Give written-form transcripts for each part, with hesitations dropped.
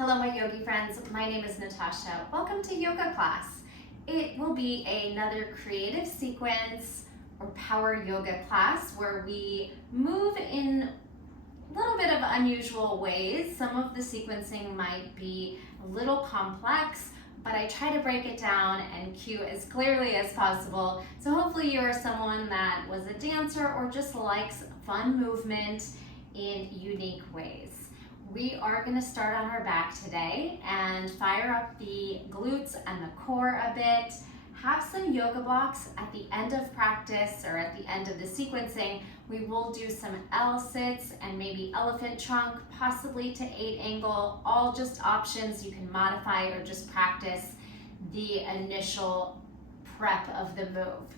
Hello my yogi friends, my name is Natasha. Welcome to yoga class. It will be another creative sequence or power yoga class where we move in a little bit of unusual ways. Some of the sequencing might be a little complex, but I try to break it down and cue as clearly as possible. So hopefully you're someone that was a dancer or just likes fun movement in unique ways. We are going to start on our back today and fire up the glutes and the core a bit. Have some yoga blocks at the end of practice or at the end of the sequencing. We will do some L-sits and maybe elephant trunk, possibly to 8 angle, all just options. You can modify or just practice the initial prep of the move.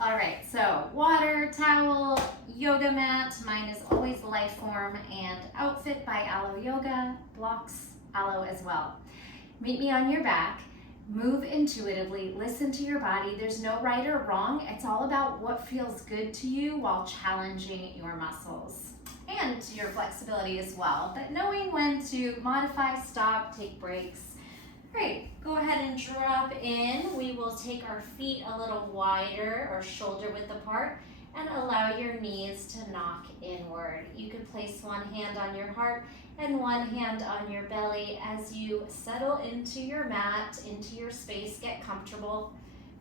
All right, so water, towel, yoga mat. Mine is always Lifeform, and outfit by Aloe Yoga, blocks Aloe as well. Meet me on your back, move intuitively, listen to your body. There's no right or wrong. It's all about what feels good to you while challenging your muscles and your flexibility as well. But knowing when to modify, stop, take breaks. Great, go ahead and drop in. We will take our feet a little wider or shoulder width apart and allow your knees to knock inward. You can place one hand on your heart and one hand on your belly as you settle into your mat, into your space, get comfortable.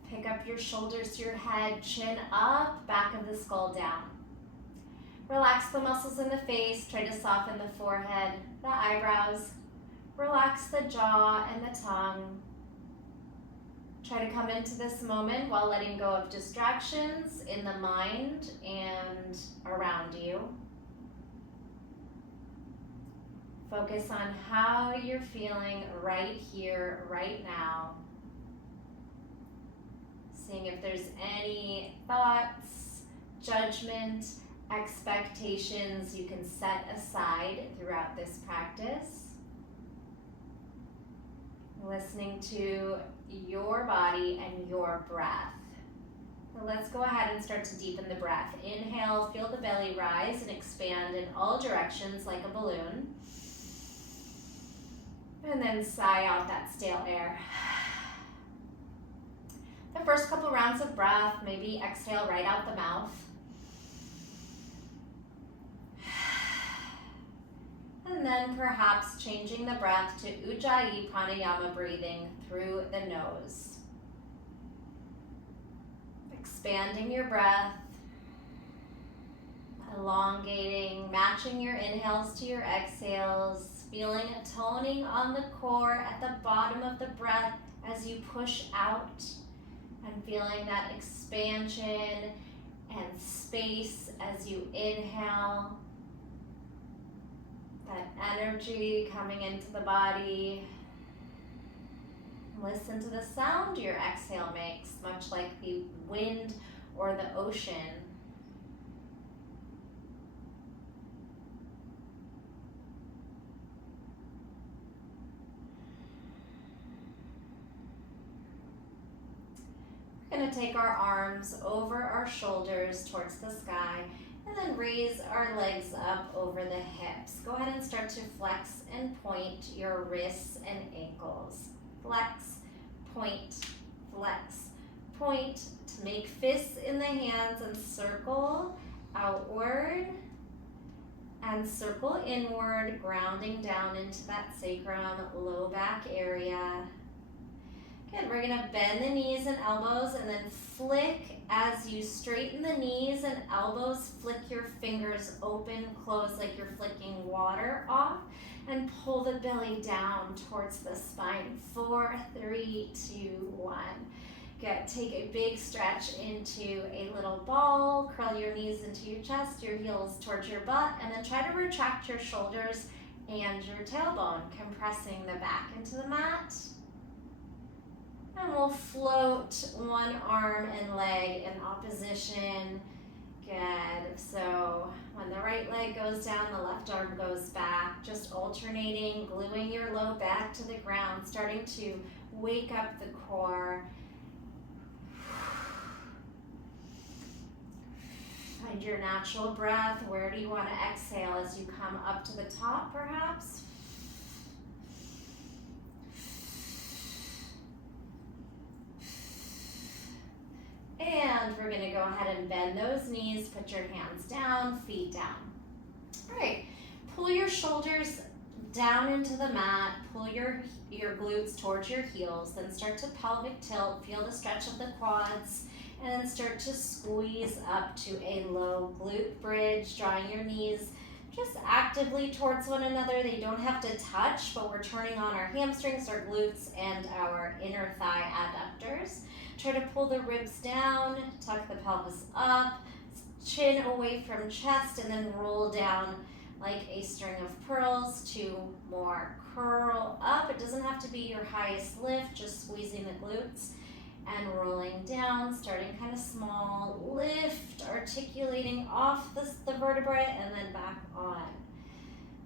Pick up your shoulders to your head, chin up, back of the skull down. Relax the muscles in the face, try to soften the forehead, the eyebrows. Relax the jaw and the tongue. Try to come into this moment while letting go of distractions in the mind and around you. Focus on how you're feeling right here, right now. Seeing if there's any thoughts, judgment, expectations you can set aside throughout this practice. Listening to your body and your breath. So let's go ahead and start to deepen the breath. Inhale, feel the belly rise and expand in all directions like a balloon. And then sigh out that stale air. The first couple rounds of breath, maybe exhale right out the mouth. And then perhaps changing the breath to Ujjayi Pranayama breathing through the nose. Expanding your breath, elongating, matching your inhales to your exhales, feeling a toning on the core at the bottom of the breath as you push out, and feeling that expansion and space as you inhale. That energy coming into the body. Listen to the sound your exhale makes, much like the wind or the ocean. We're going to take our arms over our shoulders towards the sky. And then raise our legs up over the hips. Go ahead and start to flex and point your wrists and ankles. Flex, point, flex, point to make fists in the hands and circle outward and circle inward, grounding down into that sacrum, low back area. Good, we're gonna bend the knees and elbows and then flick as you straighten the knees and elbows, flick your fingers open, close like you're flicking water off, and pull the belly down towards the spine. 4, 3, 2, 1. Good, take a big stretch into a little ball, curl your knees into your chest, your heels towards your butt, and then try to retract your shoulders and your tailbone, compressing the back into the mat. And we'll float one arm and leg in opposition. Good. So when the right leg goes down, the left arm goes back. Just alternating, gluing your low back to the ground, starting to wake up the core. Find your natural breath. Where do you want to exhale as you come up to the top, perhaps? we're gonna go ahead and bend those knees, put your hands down, feet down. All right, pull your shoulders down into the mat, pull your glutes towards your heels, then start to pelvic tilt, feel the stretch of the quads, and then start to squeeze up to a low glute bridge, drawing your knees just actively towards one another. They don't have to touch, but we're turning on our hamstrings, our glutes, and our inner thigh adductors. Try to pull the ribs down, tuck the pelvis up, chin away from chest, and then roll down like a string of pearls to more curl up. It doesn't have to be your highest lift, just squeezing the glutes and rolling down, starting kind of small, lift, articulating off the vertebrae and then back on.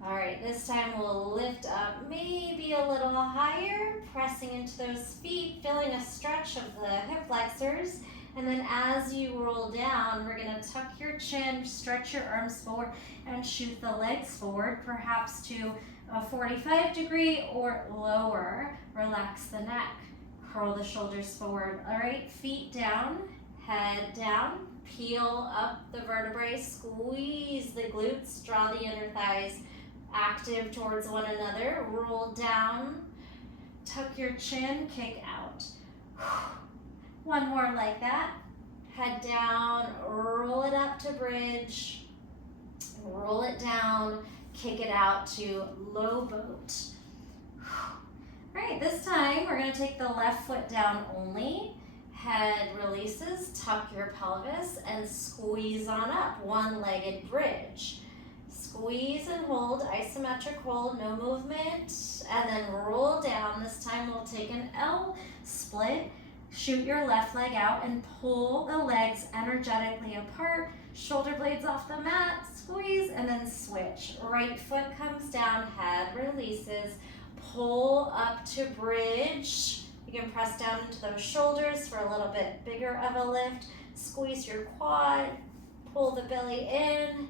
All right, this time we'll lift up maybe a little higher, pressing into those feet, feeling a stretch of the hip flexors. And then as you roll down, we're gonna tuck your chin, stretch your arms forward, and shoot the legs forward, perhaps to a 45-degree or lower. Relax the neck. Curl the shoulders forward. All right, feet down, head down, peel up the vertebrae, squeeze the glutes, draw the inner thighs active towards one another, roll down, tuck your chin, kick out. One more like that. Head down, roll it up to bridge, roll it down, kick it out to low boat. All right, this time we're gonna take the left foot down only. Head releases, tuck your pelvis, and squeeze on up, one-legged bridge. Squeeze and hold, isometric hold, no movement, and then roll down. This time we'll take an L split, shoot your left leg out, and pull the legs energetically apart, shoulder blades off the mat, squeeze, and then switch. Right foot comes down, head releases, pull up to bridge. You can press down into those shoulders for a little bit bigger of a lift. Squeeze your quad, pull the belly in.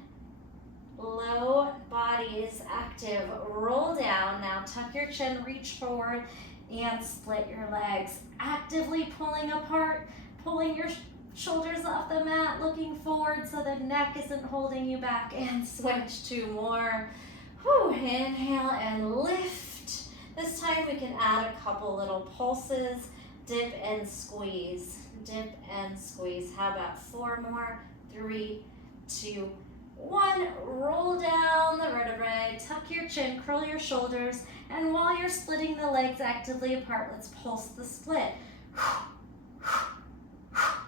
Low body is active. Roll down. Now tuck your chin, reach forward, and split your legs. Actively pulling apart, pulling your shoulders off the mat, looking forward so the neck isn't holding you back, and switch to more. Inhale and lift. This time we can add a couple little pulses. Dip and squeeze. Dip and squeeze. How about 4 more? 3, 2, 1. Roll down the vertebrae. Tuck your chin, curl your shoulders, and while you're splitting the legs actively apart, let's pulse the split.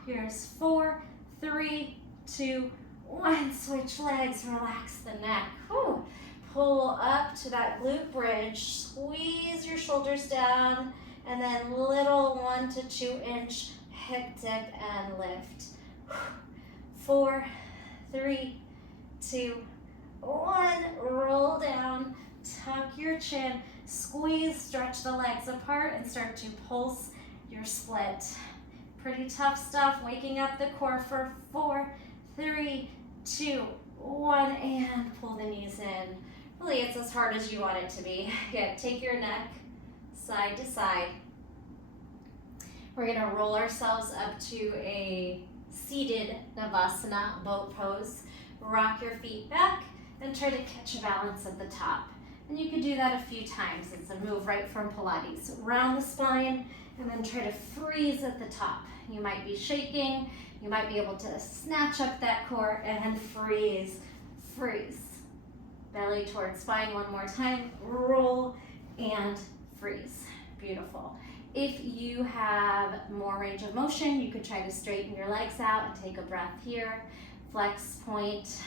Here's 4, 3, 2, 1. Switch legs. Relax the neck. Pull up to that glute bridge, squeeze your shoulders down, and then little 1 to 2 inch hip dip and lift. 4, 3, 2, 1. Roll down, tuck your chin, squeeze, stretch the legs apart, and start to pulse your split. Pretty tough stuff, waking up the core for 4, 3, 2, 1, and pull the knees in. Really, it's as hard as you want it to be. Good. Take your neck side to side. We're going to roll ourselves up to a seated Savasana boat pose. Rock your feet back and try to catch a balance at the top. And you can do that a few times. It's a move right from Pilates. Round the spine and then try to freeze at the top. You might be shaking. You might be able to snatch up that core and freeze. Freeze. Belly towards spine. One more time. Roll and freeze. Beautiful. If you have more range of motion, you could try to straighten your legs out and take a breath here. Flex point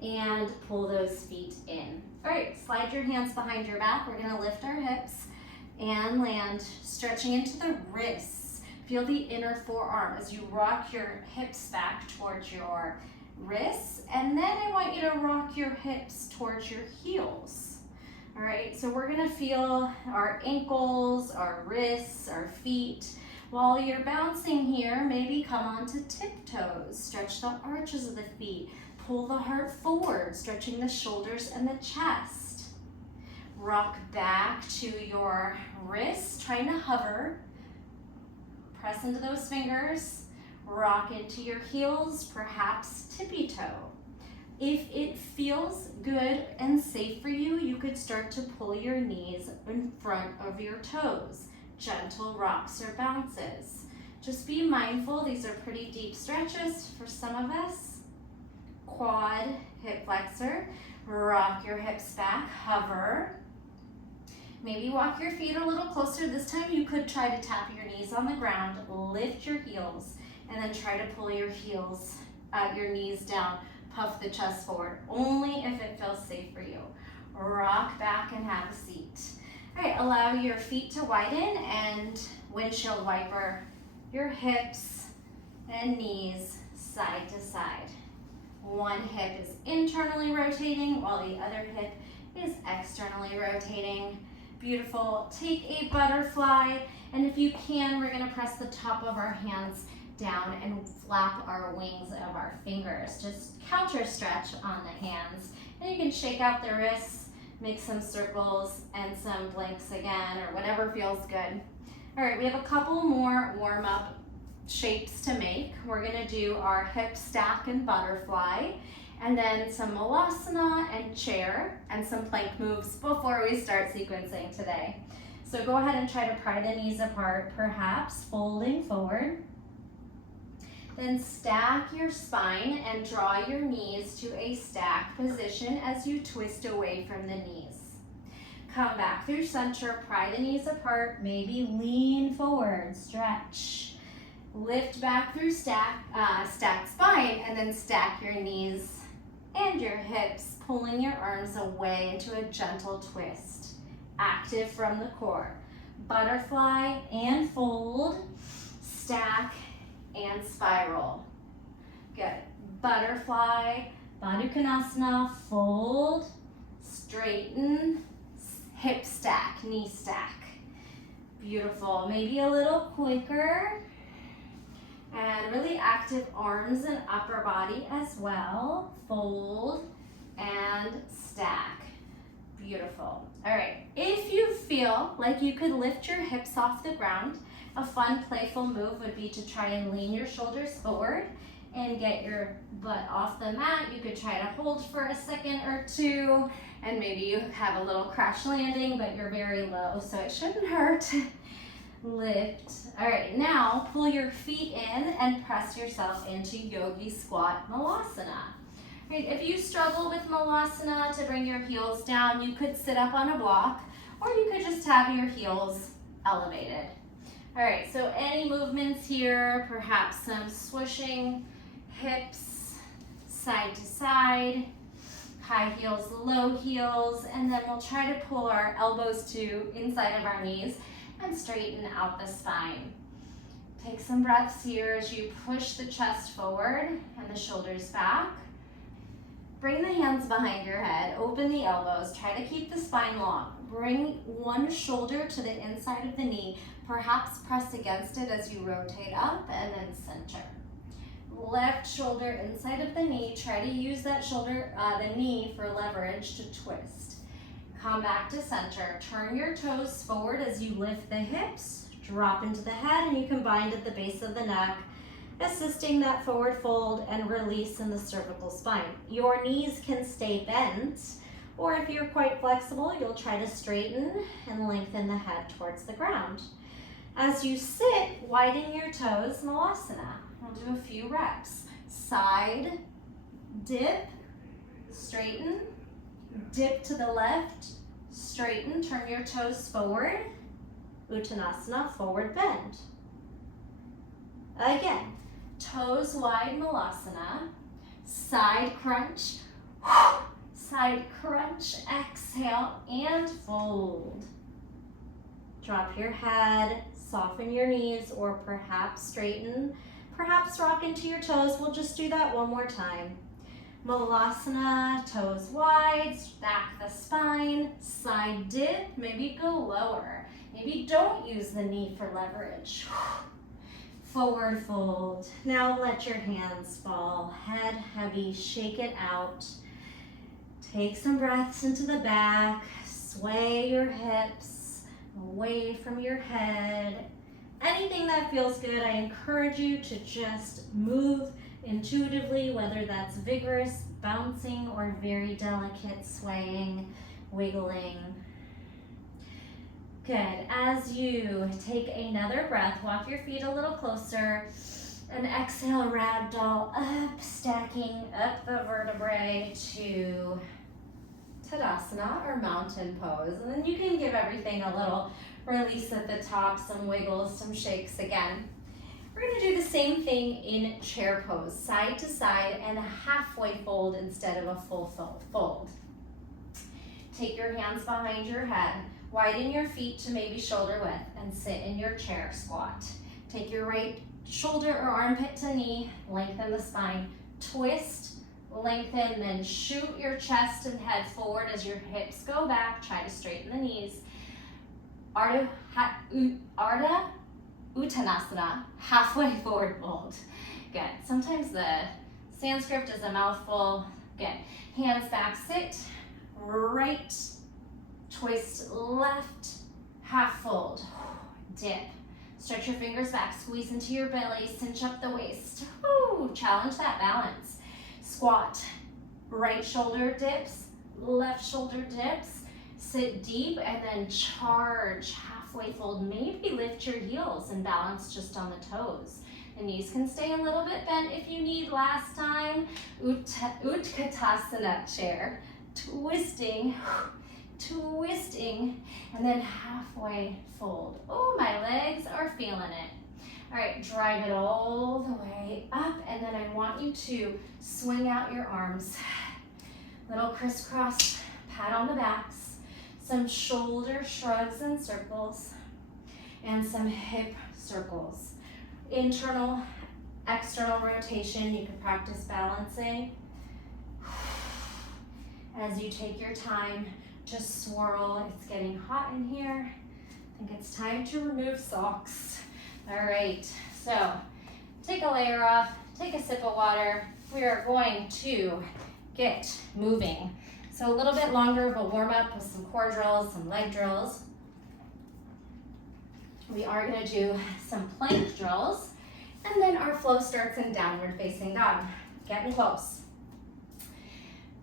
and pull those feet in. All right, slide your hands behind your back. We're gonna lift our hips and land, stretching into the wrists. Feel the inner forearm as you rock your hips back towards your wrists, and then I want you to rock your hips towards your heels. All right, so we're gonna feel our ankles, our wrists, our feet. While you're bouncing here, maybe come onto tiptoes. Stretch the arches of the feet. Pull the heart forward, stretching the shoulders and the chest. Rock back to your wrists, trying to hover. Press into those fingers. Rock into your heels, perhaps tippy toe. If it feels good and safe for you, you could start to pull your knees in front of your toes. Gentle rocks or bounces. Just be mindful, these are pretty deep stretches for some of us. Quad, hip flexor. Rock your hips back, hover. Maybe walk your feet a little closer. This time you could try to tap your knees on the ground, lift your heels, and then try to pull your knees down. Puff the chest forward, only if it feels safe for you. Rock back and have a seat. All right, allow your feet to widen and windshield wiper your hips and knees side to side. One hip is internally rotating while the other hip is externally rotating. Beautiful. Take a butterfly, and if you can, we're gonna press the top of our hands down and flap our wings of our fingers. Just counter stretch on the hands. And you can shake out the wrists, make some circles and some blinks again, or whatever feels good. All right, we have a couple more warm-up shapes to make. We're gonna do our hip stack and butterfly, and then some malasana and chair, and some plank moves before we start sequencing today. So go ahead and try to pry the knees apart, perhaps folding forward. Then stack your spine and draw your knees to a stack position as you twist away from the knees. Come back through center, pry the knees apart, maybe lean forward, stretch. Lift back through stacked spine, and then stack your knees and your hips, pulling your arms away into a gentle twist. Active from the core. Butterfly and fold, stack, and spiral. Good. Butterfly, Baddha Konasana, fold, straighten, hip stack, knee stack. Beautiful. Maybe a little quicker. And really active arms and upper body as well. Fold and stack. Beautiful. All right. If you feel like you could lift your hips off the ground, a fun, playful move would be to try and lean your shoulders forward and get your butt off the mat. You could try to hold for a second or two, and maybe you have a little crash landing, but you're very low, so it shouldn't hurt. Lift. All right, now pull your feet in and press yourself into Yogi Squat Malasana. Right, if you struggle with Malasana to bring your heels down, you could sit up on a block, or you could just have your heels elevated. All right, so any movements here, perhaps some swooshing hips side to side, high heels, low heels, and then we'll try to pull our elbows to inside of our knees and straighten out the spine. Take some breaths here as you push the chest forward and the shoulders back. Bring the hands behind your head, open the elbows, try to keep the spine long. Bring one shoulder to the inside of the knee, perhaps press against it as you rotate up, and then center. Left shoulder inside of the knee, try to use that shoulder, the knee for leverage to twist. Come back to center, turn your toes forward as you lift the hips, drop into the head, and you can bind at the base of the neck, assisting that forward fold and release in the cervical spine. Your knees can stay bent, or if you're quite flexible, you'll try to straighten and lengthen the head towards the ground. As you sit, widen your toes, Malasana. We'll do a few reps. Side, dip, straighten, dip to the left, straighten, turn your toes forward, Uttanasana, forward bend. Again, toes wide, Malasana, side crunch, side crunch, exhale, and fold. Drop your head, soften your knees, or perhaps straighten, perhaps rock into your toes. We'll just do that one more time. Malasana, toes wide, stack the spine, side dip, maybe go lower. Maybe don't use the knee for leverage. Forward fold. Now let your hands fall, head heavy, shake it out. Take some breaths into the back, sway your hips away from your head. anything that feels good. I encourage you to just move intuitively, whether that's vigorous, bouncing, or very delicate swaying, wiggling. Good. As you take another breath, walk your feet a little closer and exhale, ragdoll up, stacking up the vertebrae to Tadasana or mountain pose. And then you can give everything a little release at the top, some wiggles, some shakes again. We're going to do the same thing in chair pose, side to side and a halfway fold instead of a full fold. Take your hands behind your head, widen your feet to maybe shoulder width, and sit in your chair squat. Take your right shoulder or armpit to knee, lengthen the spine, twist, lengthen, then shoot your chest and head forward as your hips go back. Try to straighten the knees. Ardha Uttanasana, halfway forward fold. Good. Sometimes the Sanskrit is a mouthful. Good. Hands back, sit, right, twist, left, half fold, dip. Stretch your fingers back, squeeze into your belly, cinch up the waist. Woo, challenge that balance. Squat, right shoulder dips, left shoulder dips, sit deep and then charge, halfway fold. Maybe lift your heels and balance just on the toes. The knees can stay a little bit bent if you need. Last time, Utkatasana chair, twisting, and then halfway fold. Oh, my legs are feeling it. All right, drive it all the way up, and then I want you to swing out your arms. Little crisscross, pat on the backs, some shoulder shrugs and circles, and some hip circles. Internal, external rotation, you can practice balancing. As you take your time, just swirl. It's getting hot in here. I think it's time to remove socks. All right, so take a layer off, take a sip of water. We are going to get moving. So a little bit longer of a warm up with some core drills, some leg drills. We are gonna do some plank drills, and then our flow starts in downward facing dog. Getting close.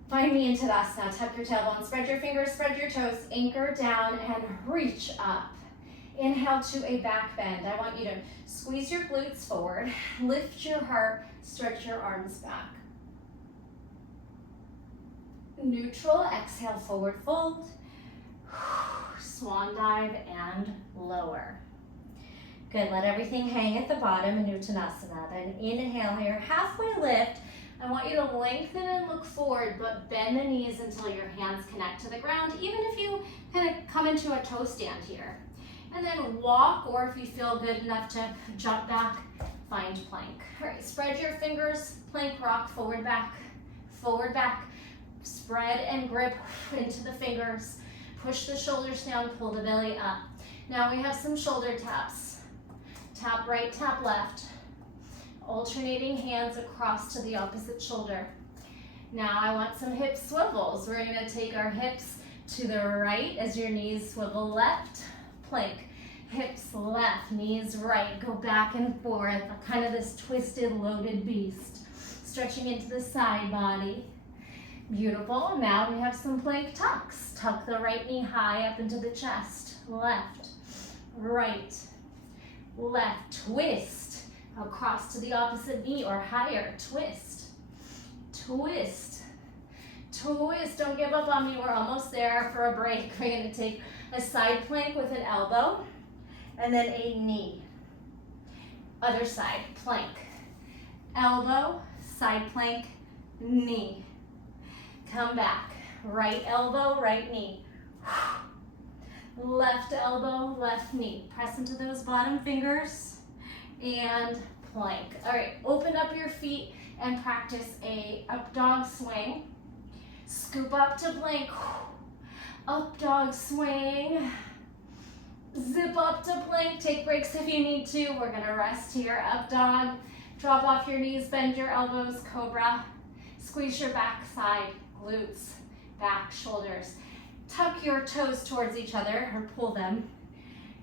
Find me in Tadasana. Tuck your tailbone, spread your fingers, spread your toes, anchor down and reach up. Inhale to a back bend. I want you to squeeze your glutes forward, lift your heart, stretch your arms back. Neutral, exhale, forward fold, swan dive and lower. Good, let everything hang at the bottom in Uttanasana. Then inhale here, halfway lift. I want you to lengthen and look forward, but bend the knees until your hands connect to the ground, even if you kind of come into a toe stand here. And then walk, or if you feel good enough to jump back, find plank. All right, spread your fingers, plank rock, forward, back, spread and grip into the fingers. Push the shoulders down, pull the belly up. Now we have some shoulder taps. Tap right, tap left. Alternating hands across to the opposite shoulder. Now I want some hip swivels. We're gonna take our hips to the right as your knees swivel left, plank. Hips left, knees right, go back and forth, kind of this twisted, loaded beast. Stretching into the side body. Beautiful, now we have some plank tucks. Tuck the right knee high up into the chest. Left, right, left, twist. Across to the opposite knee or higher, twist, twist, twist. Don't give up on me, we're almost there for a break. We're gonna take a side plank with an elbow and then a knee. Other side, plank, elbow, side plank, knee. Come back, right elbow, right knee. Left elbow, left knee. Press into those bottom fingers. And plank. All right, open up your feet and practice a up dog swing. Scoop up to plank. Up dog swing. Zip up to plank. Take breaks if you need to. We're gonna rest here. Up dog. Drop off your knees, bend your elbows, cobra. Squeeze your back side, glutes, back, shoulders. Tuck your toes towards each other or pull them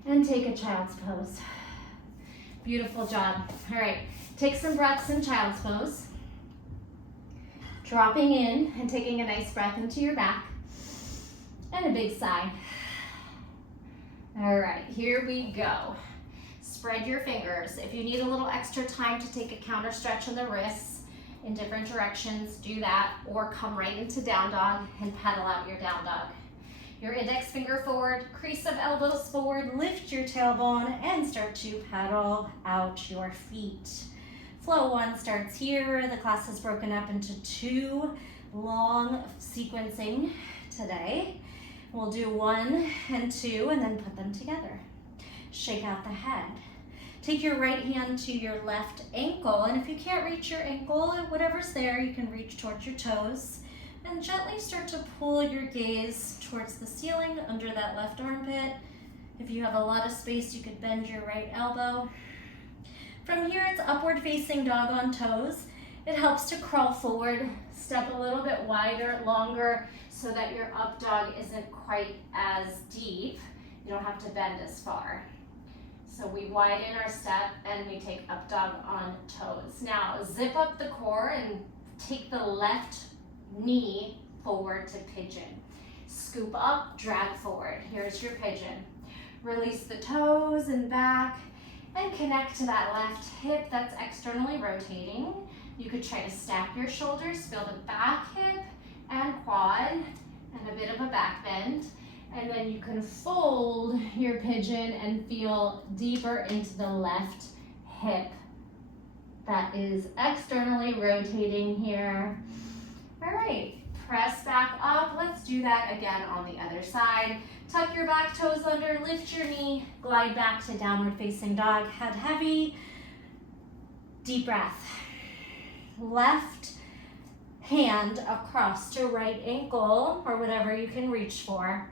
and take a child's pose. Beautiful job. All right, take some breaths in child's pose. Dropping in and taking a nice breath into your back. And a big sigh. All right, here we go. Spread your fingers. If you need a little extra time to take a counter stretch on the wrists in different directions, do that, or come right into down dog and pedal out your down dog. Your index finger forward, crease of elbows forward, lift your tailbone and start to pedal out your feet. Flow one starts here. The class is broken up into 2 long sequencing today. We'll do 1 and 2 and then put them together. Shake out the head. Take your right hand to your left ankle, and if you can't reach your ankle, whatever's there, you can reach towards your toes. And gently start to pull your gaze towards the ceiling under that left armpit. If you have a lot of space, you could bend your right elbow. From here, it's upward facing dog on toes. It helps to crawl forward, step a little bit wider, longer, so that your up dog isn't quite as deep. You don't have to bend as far. So we widen our step and we take up dog on toes. Now zip up the core and take the left knee forward to pigeon. Scoop up, drag forward. Here's your pigeon. Release the toes and back and connect to that left hip that's externally rotating. You could try to stack your shoulders, feel the back hip and quad and a bit of a back bend. And then you can fold your pigeon and feel deeper into the left hip that is externally rotating here. All right, press back up. Let's do that again on the other side. Tuck your back toes under, lift your knee, glide back to downward facing dog, head heavy. Deep breath. Left hand across to right ankle or whatever you can reach for.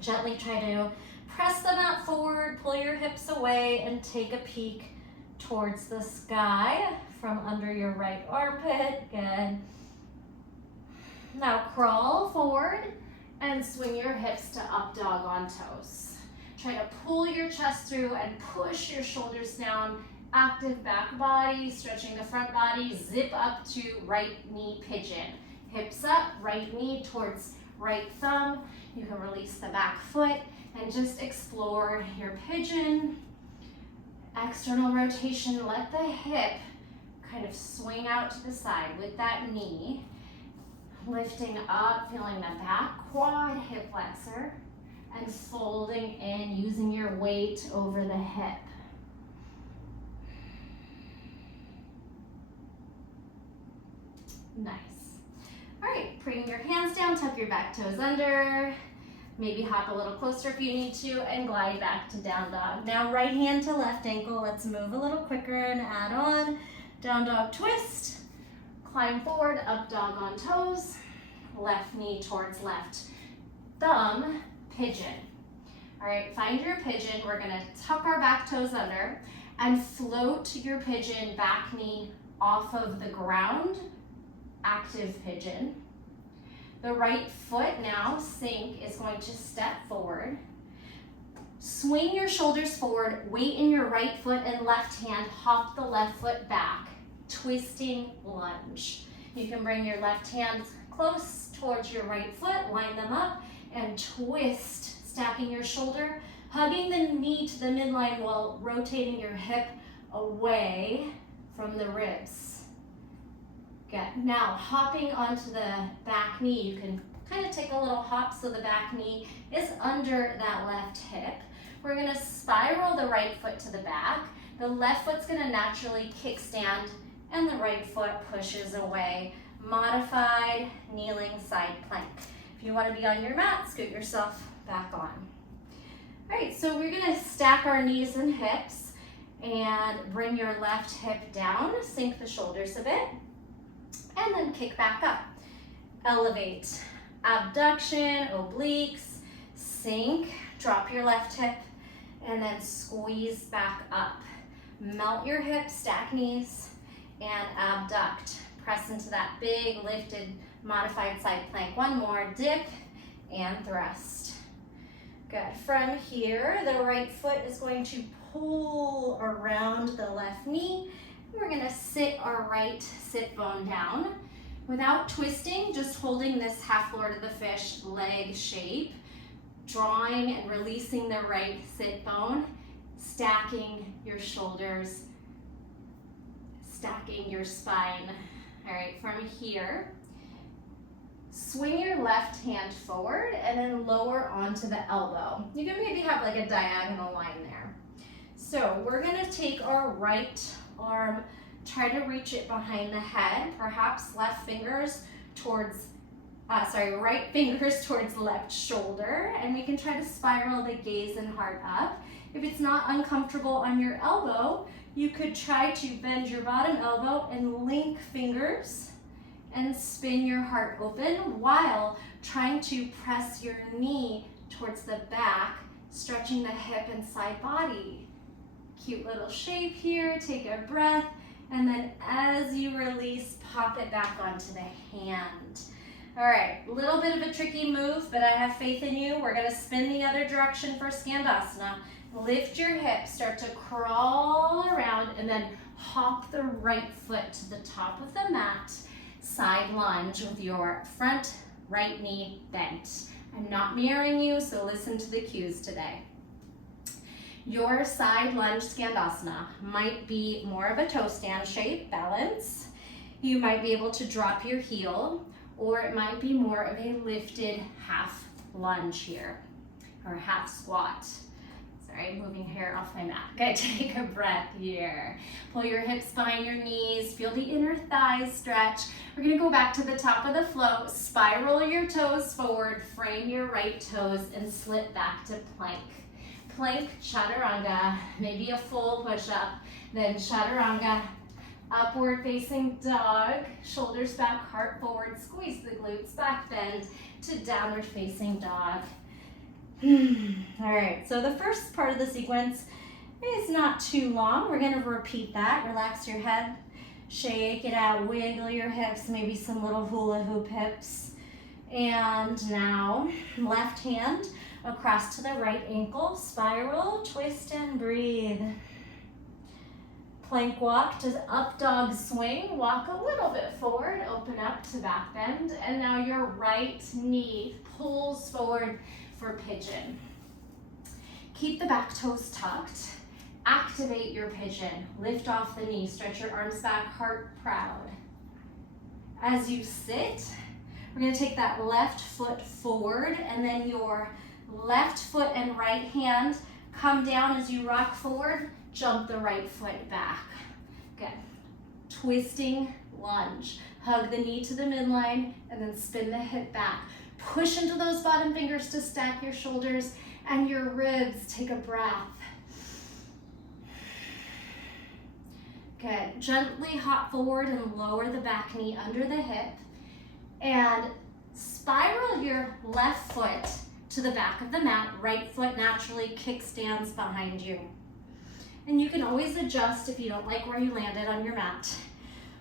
Gently try to press the mat forward, pull your hips away, and take a peek towards the sky from under your right armpit. Good. Now crawl forward and swing your hips to up dog on toes. Try to pull your chest through and push your shoulders down. Active back body, stretching the front body. Zip up to right knee pigeon. Hips up, right knee towards right thumb. You can release the back foot and just explore your pigeon. External rotation, let the hip kind of swing out to the side with that knee. Lifting up, feeling the back quad, hip flexor, and folding in, using your weight over the hip. Nice. All right, bring your hands down, tuck your back toes under, maybe hop a little closer if you need to, and glide back to down dog. Now right hand to left ankle, let's move a little quicker and add on. Down dog twist, climb forward, up dog on toes, left knee towards left thumb, pigeon. All right, find your pigeon. We're gonna tuck our back toes under and float your pigeon back knee off of the ground. Active pigeon. The right foot now, sink, is going to step forward. Swing your shoulders forward, weight in your right foot and left hand, hop the left foot back, twisting lunge. You can bring your left hand close towards your right foot, line them up, and twist, stacking your shoulder, hugging the knee to the midline while rotating your hip away from the ribs. Good. Now, hopping onto the back knee, you can kind of take a little hop so the back knee is under that left hip. We're gonna spiral the right foot to the back. The left foot's gonna naturally kickstand and the right foot pushes away. Modified kneeling side plank. If you wanna be on your mat, scoot yourself back on. All right, so we're gonna stack our knees and hips and bring your left hip down, sink the shoulders a bit, and then kick back up. Elevate, abduction, obliques, sink, drop your left hip, and then squeeze back up. Melt your hips, stack knees, and abduct. Press into that big lifted modified side plank. One more, dip and thrust. Good. From here, the right foot is going to pull around the left knee. We're gonna sit our right sit bone down without twisting, just holding this half Lord of the Fish leg shape, drawing and releasing the right sit bone, stacking your shoulders, stacking your spine. All right, from here, swing your left hand forward and then lower onto the elbow. You can maybe have like a diagonal line there. So we're gonna take our right arm, try to reach it behind the head, perhaps left fingers towards, right fingers towards left shoulder, and we can try to spiral the gaze and heart up. If it's not uncomfortable on your elbow, you could try to bend your bottom elbow and link fingers and spin your heart open while trying to press your knee towards the back, stretching the hip and side body. Cute little shape here, take a breath, and then as you release, pop it back onto the hand. All right, a little bit of a tricky move, but I have faith in you. We're gonna spin the other direction for Skandasana. Lift your hips, start to crawl around, and then hop the right foot to the top of the mat. Side lunge with your front right knee bent. I'm not mirroring you, so listen to the cues today. Your side lunge Skandasana might be more of a toe stand shape, balance. You might be able to drop your heel, or it might be more of a lifted half lunge here, or half squat. Sorry, moving hair off my mat. Okay, take a breath here. Pull your hips behind your knees, feel the inner thighs stretch. We're gonna go back to the top of the flow, spiral your toes forward, frame your right toes, and slip back to plank. Plank, chaturanga, maybe a full push-up, then chaturanga, upward facing dog, shoulders back, heart forward, squeeze the glutes, back bend to downward facing dog. All right, so the first part of the sequence is not too long. We're gonna repeat that. Relax your head, shake it out, wiggle your hips, maybe some little hula hoop hips. And now, left hand across to the right ankle, spiral, twist and breathe. Plank walk to up dog swing, walk a little bit forward, open up to back bend, and now your right knee pulls forward for pigeon. Keep the back toes tucked, activate your pigeon, lift off the knee, stretch your arms back, heart proud. As you sit, we're gonna take that left foot forward, and then your left foot and right hand come down as you rock forward, jump the right foot back. Good. Twisting lunge. Hug the knee to the midline and then spin the hip back. Push into those bottom fingers to stack your shoulders and your ribs. Take a breath. Good. Gently hop forward and lower the back knee under the hip. And spiral your left foot to the back of the mat. Right foot naturally kickstands behind you. And you can always adjust if you don't like where you landed on your mat.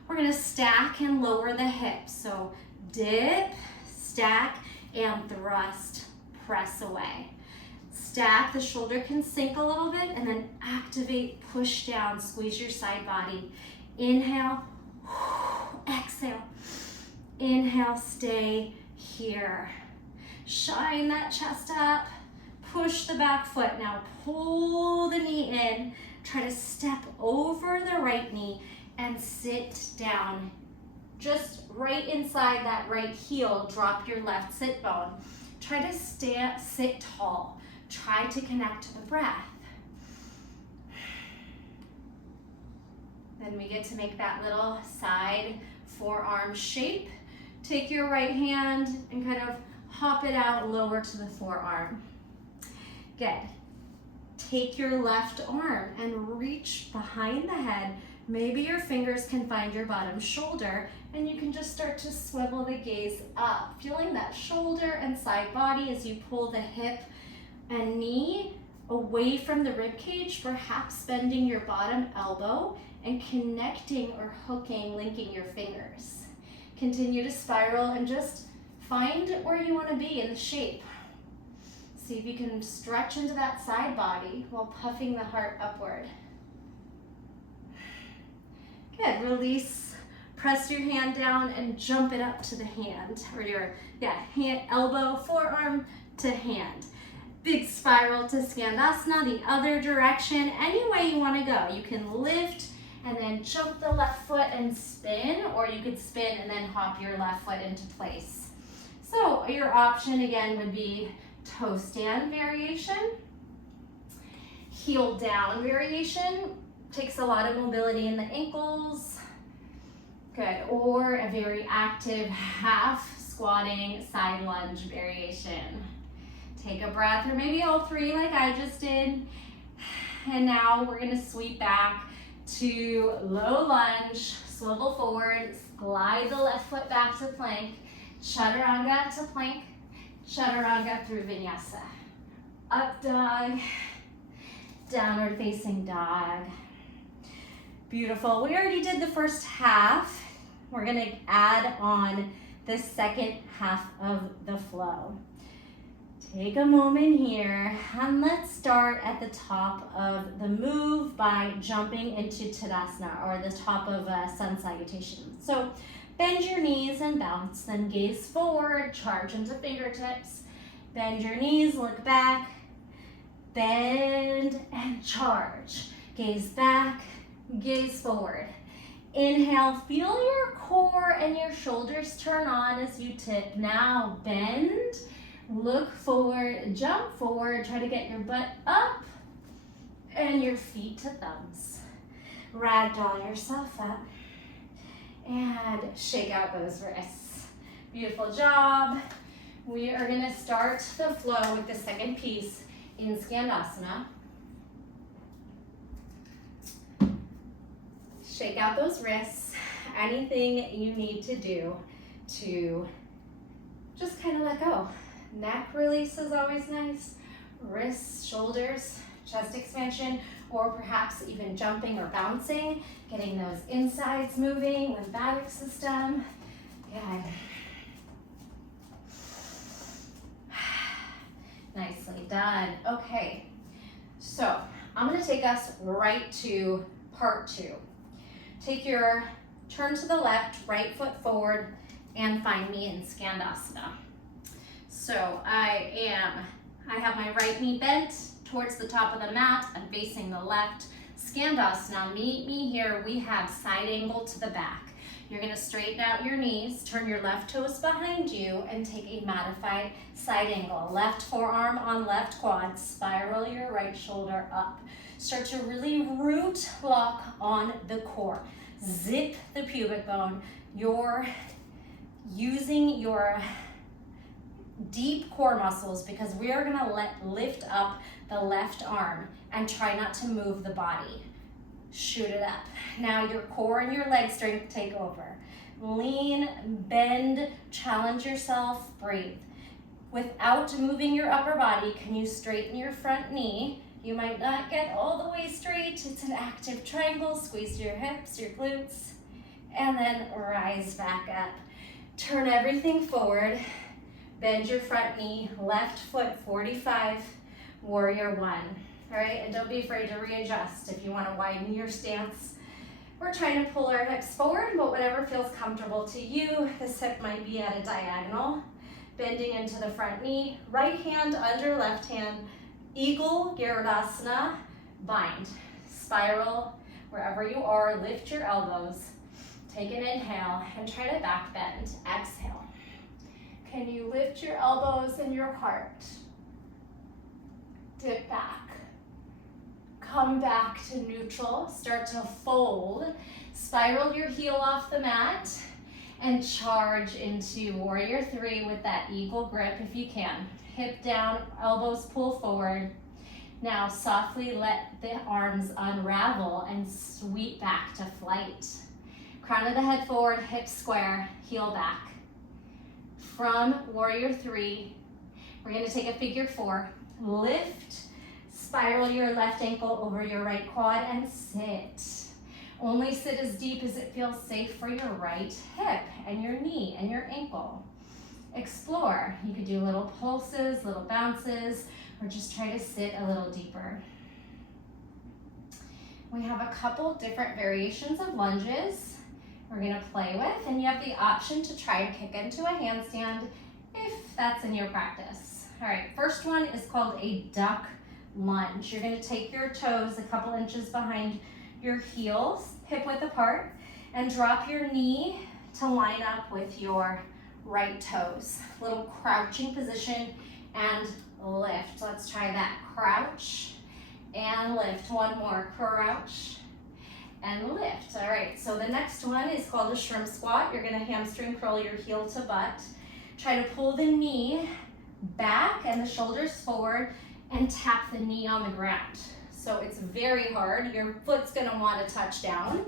We're gonna stack and lower the hips. So dip, stack, and thrust, press away. Stack, the shoulder can sink a little bit, and then activate, push down, squeeze your side body. Inhale, exhale. Inhale, stay here. Shine that chest up, push the back foot. Now pull the knee in, try to step over the right knee and sit down. Just right inside that right heel, drop your left sit bone. Try to sit tall. Try to connect to the breath. Then we get to make that little side forearm shape. Take your right hand and kind of hop it out, lower to the forearm. Good. Take your left arm and reach behind the head. Maybe your fingers can find your bottom shoulder, and you can just start to swivel the gaze up, feeling that shoulder and side body as you pull the hip and knee away from the rib cage, perhaps bending your bottom elbow and connecting or hooking, linking your fingers. Continue to spiral and just find where you want to be in the shape. See if you can stretch into that side body while puffing the heart upward. Good, release, press your hand down and jump it up to the hand, or your hand, elbow, forearm to hand. Big spiral to Skandasana, the other direction, any way you want to go. You can lift and then jump the left foot and spin, or you could spin and then hop your left foot into place. So your option again would be toe stand variation, heel down variation, takes a lot of mobility in the ankles. Good, or a very active half squatting side lunge variation. Take a breath, or maybe all three like I just did. And now we're gonna sweep back to low lunge, swivel forward, glide the left foot back to plank, chaturanga to plank, chaturanga through vinyasa. Up dog, downward facing dog. Beautiful. We already did the first half. We're gonna add on the second half of the flow. Take a moment here and let's start at the top of the move by jumping into Tadasana, or the top of sun salutation. So bend your knees and bounce, then gaze forward, charge into fingertips. Bend your knees, look back, bend and charge. Gaze back, gaze forward. Inhale, feel your core and your shoulders turn on as you tip. Now bend, look forward, jump forward, try to get your butt up and your feet to thumbs. Ragdoll yourself up and shake out those wrists. Beautiful job. We are gonna start the flow with the second piece in Skandasana. Shake out those wrists. Anything you need to do to just kind of let go. Neck release is always nice. Wrists, shoulders, chest expansion, or perhaps even jumping or bouncing, getting those insides moving, lymphatic system. Good. Nicely done. Okay, so I'm gonna take us right to part two. Take your turn to the left, right foot forward, and find me in Skandasana. So I have my right knee bent towards the top of the mat. I'm facing the left. Skandasana, meet me here. We have side angle to the back. You're gonna straighten out your knees, turn your left toes behind you, and take a modified side angle. Left forearm on left quad, spiral your right shoulder up. Start to really root lock on the core. Zip the pubic bone. You're using your deep core muscles because we are gonna lift up the left arm and try not to move the body. Shoot it up. Now your core and your leg strength take over. Lean, bend, challenge yourself, breathe. Without moving your upper body, can you straighten your front knee? You might not get all the way straight. It's an active triangle. Squeeze your hips, your glutes, and then rise back up. Turn everything forward. Bend your front knee, left foot 45, warrior one. All right, and don't be afraid to readjust if you want to widen your stance. We're trying to pull our hips forward, but whatever feels comfortable to you. This hip might be at a diagonal. Bending into the front knee, right hand under left hand, eagle, Garudasana, bind. Spiral wherever you are, lift your elbows. Take an inhale and try to back bend. Exhale. Can you lift your elbows and your heart? Dip back. Come back to neutral. Start to fold. Spiral your heel off the mat and charge into warrior three with that eagle grip if you can. Hip down, elbows pull forward. Now softly let the arms unravel and sweep back to flight. Crown of the head forward, hips square, heel back. From warrior three, we're gonna take a figure four. Lift, spiral your left ankle over your right quad and sit. Only sit as deep as it feels safe for your right hip and your knee and your ankle. Explore. You could do little pulses, little bounces. or just try to sit a little deeper. We have a couple different variations of lunges we're gonna play with, and you have the option to try to kick into a handstand if that's in your practice. All right, first one is called a duck lunge. You're gonna take your toes a couple inches behind your heels, hip width apart, and drop your knee to line up with your right toes. Little crouching position and lift. Let's try that. Crouch and lift. One more. Crouch and lift. All right, so the next one is called a shrimp squat. You're gonna hamstring curl your heel to butt. Try to pull the knee back and the shoulders forward and tap the knee on the ground. So it's very hard. Your foot's gonna wanna touch down.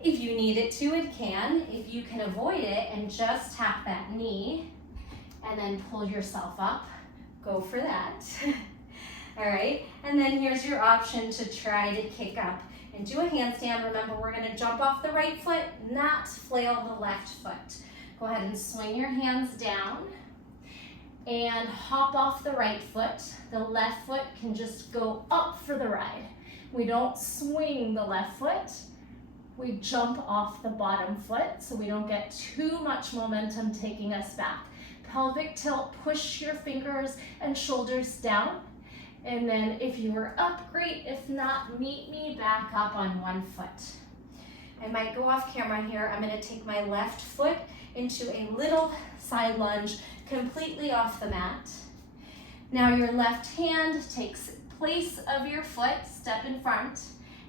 If you need it to, it can. If you can avoid it and just tap that knee and then pull yourself up, go for that. All right, and then here's your option to try to kick up and do a handstand. Remember, we're gonna jump off the right foot, not flail the left foot. Go ahead and swing your hands down and hop off the right foot. The left foot can just go up for the ride. We don't swing the left foot. We jump off the bottom foot so we don't get too much momentum taking us back. Pelvic tilt, push your fingers and shoulders down. And then if you were up, great. If not, meet me back up on one foot. I might go off camera here. I'm gonna take my left foot into a little side lunge, completely off the mat. Now your left hand takes place of your foot, step in front,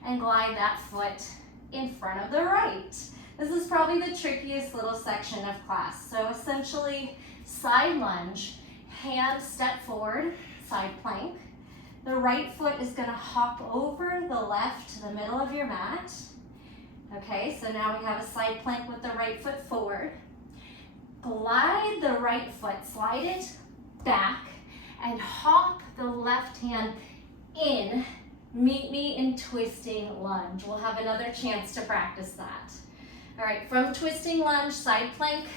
and glide that foot in front of the right. This is probably the trickiest little section of class. So essentially, side lunge, hand step forward, side plank. The right foot is gonna hop over the left to the middle of your mat. Okay, so now we have a side plank with the right foot forward. Glide the right foot, slide it back, and hop the left hand in. Meet me in twisting lunge. We'll have another chance to practice that. All right, from twisting lunge, side plank,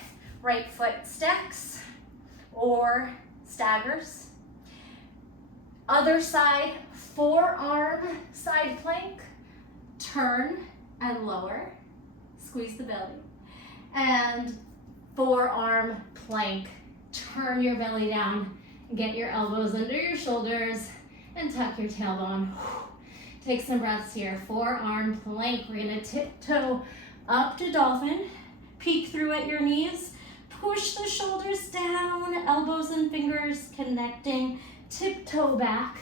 right foot stacks or staggers. Other side, forearm side plank, turn and lower, squeeze the belly. And forearm plank, turn your belly down, get your elbows under your shoulders, and tuck your tailbone. Take some breaths here. Forearm plank. We're gonna tiptoe up to dolphin. Peek through at your knees. Push the shoulders down, elbows and fingers connecting. Tiptoe back,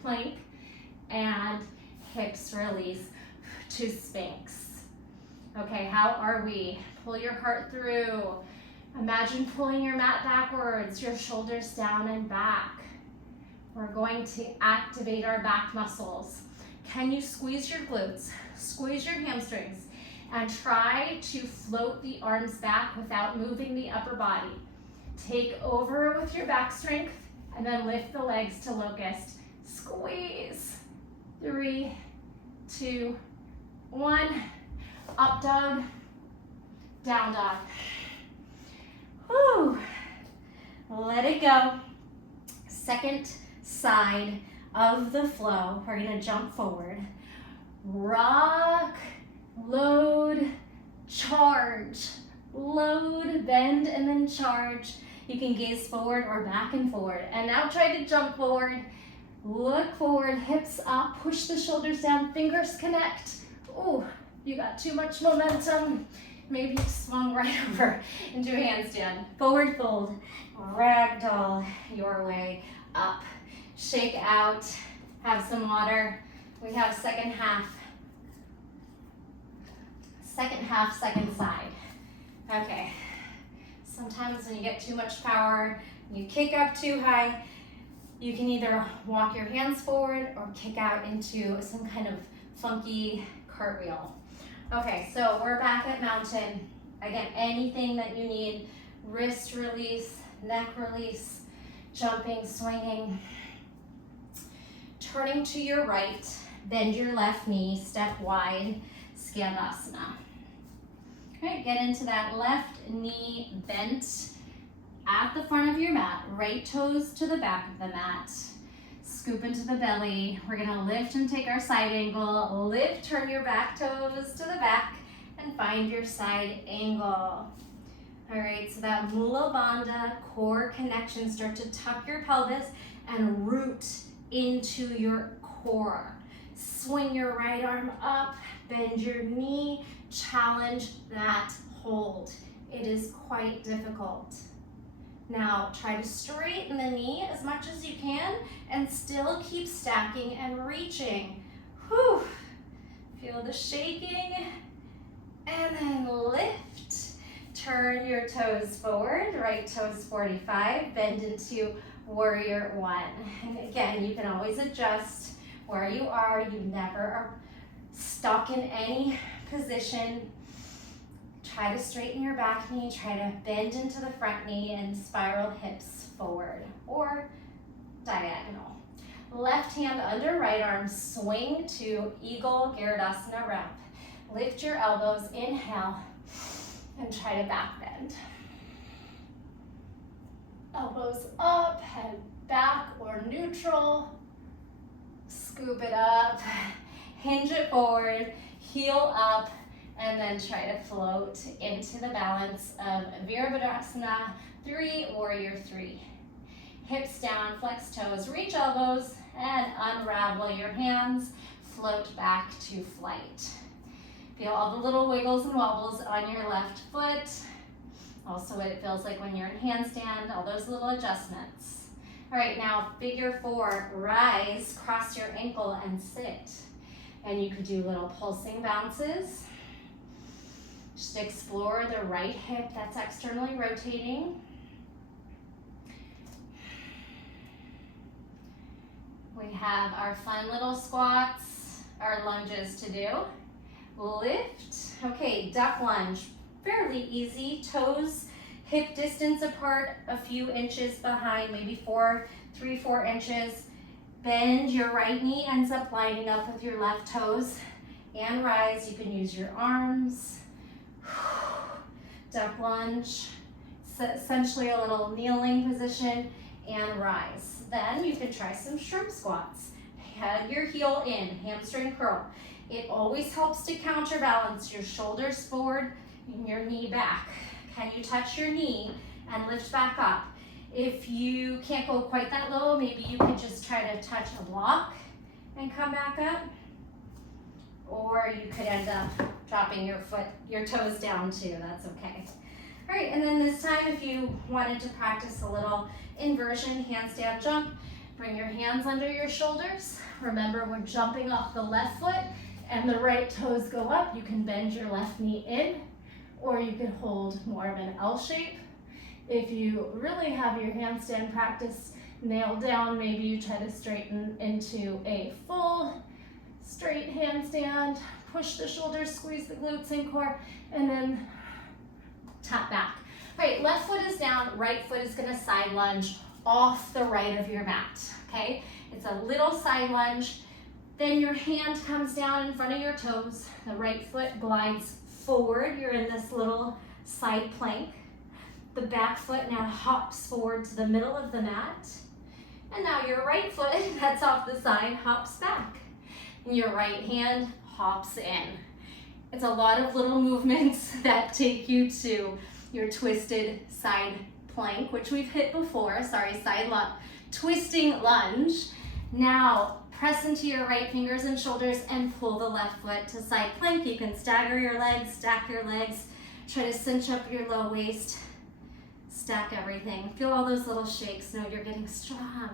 plank, and hips release to Sphinx. Okay, how are we? Pull your heart through. Imagine pulling your mat backwards, your shoulders down and back. We're going to activate our back muscles. Can you squeeze your glutes, squeeze your hamstrings, and try to float the arms back without moving the upper body. Take over with your back strength, and then lift the legs to locust. Squeeze. 3, 2, 1. Up dog, down dog. Whew. Let it go. Second side of the flow. We're gonna jump forward. Rock, load, charge. Load, bend, and then charge. You can gaze forward or back and forward. And now try to jump forward. Look forward, hips up, push the shoulders down, fingers connect. Ooh, you got too much momentum. Maybe you swung right over into a handstand. Forward fold, ragdoll your way up. Shake out, have some water. We have second half, second side. Okay, sometimes when you get too much power, you kick up too high, you can either walk your hands forward or kick out into some kind of funky cartwheel. Okay, so we're back at mountain. Again, anything that you need, wrist release, neck release, jumping, swinging. Turning to your right, bend your left knee, step wide, Skandasana. All right, get into that left knee bent at the front of your mat, right toes to the back of the mat. Scoop into the belly. We're gonna lift and take our side angle. Lift, turn your back toes to the back and find your side angle. All right, so that Mula Bandha core connection, start to tuck your pelvis and root into your core. Swing your right arm up, bend your knee, challenge that hold. It is quite difficult. Now try to straighten the knee as much as you can and still keep stacking and reaching. Whew. Feel the shaking and then lift. Turn your toes forward, right toes 45, bend into warrior one. And again, you can always adjust where you are. You never are stuck in any position. Try to straighten your back knee, try to bend into the front knee and spiral hips forward or diagonal. Left hand under right arm, swing to Eagle Skandasana rep. Lift your elbows, inhale, and try to back bend. Elbows up, head back or neutral. Scoop it up, hinge it forward, heel up, and then try to float into the balance of Virabhadrasana 3, Warrior 3. Hips down, flex toes, reach elbows, and unravel your hands. Float back to flight. Feel all the little wiggles and wobbles on your left foot. Also what it feels like when you're in handstand, all those little adjustments. All right, now figure 4, rise, cross your ankle and sit. And you could do little pulsing bounces. Just explore the right hip that's externally rotating. We have our fun little squats, our lunges to do. Lift. Okay, duck lunge. Fairly easy. Toes hip distance apart, a few inches behind, maybe 3, 4 inches. Bend, your right knee ends up lining up with your left toes. And rise. You can use your arms. Duck lunge. Essentially a little kneeling position and rise. Then you can try some shrimp squats. Head your heel in, hamstring curl. It always helps to counterbalance your shoulders forward and your knee back. Can you touch your knee and lift back up? If you can't go quite that low, maybe you could just try to touch a block and come back up. Or you could end up dropping your toes down too, that's okay. All right, and then this time if you wanted to practice a little inversion, handstand jump, bring your hands under your shoulders. Remember, we're jumping off the left foot and the right toes go up. You can bend your left knee in, or you can hold more of an L shape. If you really have your handstand practice nailed down, maybe you try to straighten into a full straight handstand, push the shoulders, squeeze the glutes and core, and then tap back. All right, left foot is down, right foot is gonna side lunge off the right of your mat, okay? It's a little side lunge. Then your hand comes down in front of your toes. The right foot glides forward. You're in this little side plank. The back foot now hops forward to the middle of the mat. And now your right foot, that's off the side, hops back. And your right hand hops in. It's a lot of little movements that take you to your twisted side plank, which we've hit before, twisting lunge. Now, press into your right fingers and shoulders and pull the left foot to side plank. You can stagger your legs, stack your legs, try to cinch up your low waist, stack everything. Feel all those little shakes. Know you're getting strong.